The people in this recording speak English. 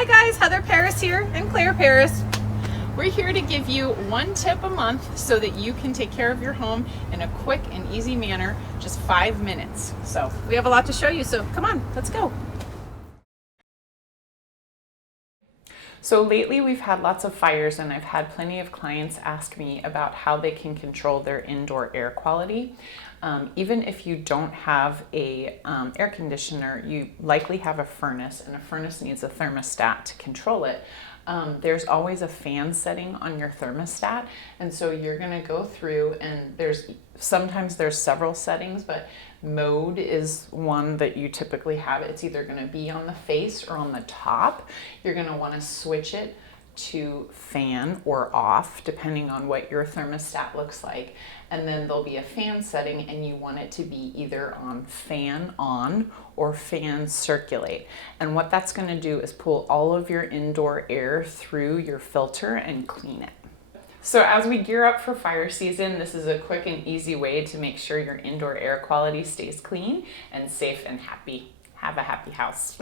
Hi guys, Heather Paris here and Claire Paris. We're here to give you one tip a month so that you can take care of your home in a quick and easy manner, just 5 minutes. So we have a lot to show you, so come on, let's go. So lately we've had lots of fires and I've had plenty of clients ask me about how they can control their indoor air quality. Even if you don't have a air conditioner, you likely have a furnace, and a furnace needs a thermostat to control it. There's always a fan setting on your thermostat, and so you're going to go through, and sometimes there's several settings, but mode is one that you typically have. It's either going to be on the face or on the top. You're going to want to switch it to fan or off depending on what your thermostat looks like, and then there'll be a fan setting and you want it to be either on fan on or fan circulate, and what that's going to do is pull all of your indoor air through your filter and clean it. So as we gear up for fire season, this is a quick and easy way to make sure your indoor air quality stays clean and safe and happy. Have a happy house.